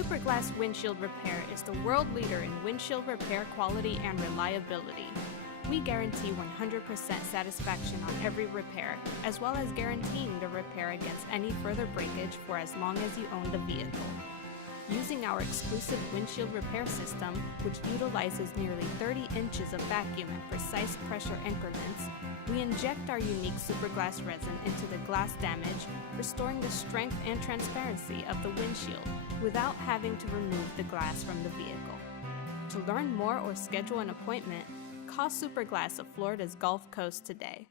SuperGlass Windshield Repair is the world leader in windshield repair quality and reliability. We guarantee 100% satisfaction on every repair, as well as guaranteeing the repair against any further breakage for as long as you own the vehicle. Using our exclusive windshield repair system, which utilizes nearly 30 inches of vacuum and precise pressure increments, we inject our unique SuperGlass resin into the glass damage, restoring the strength and transparency of the windshield without having to remove the glass from the vehicle. To learn more or schedule an appointment, call SuperGlass of Florida's Gulf Coast today.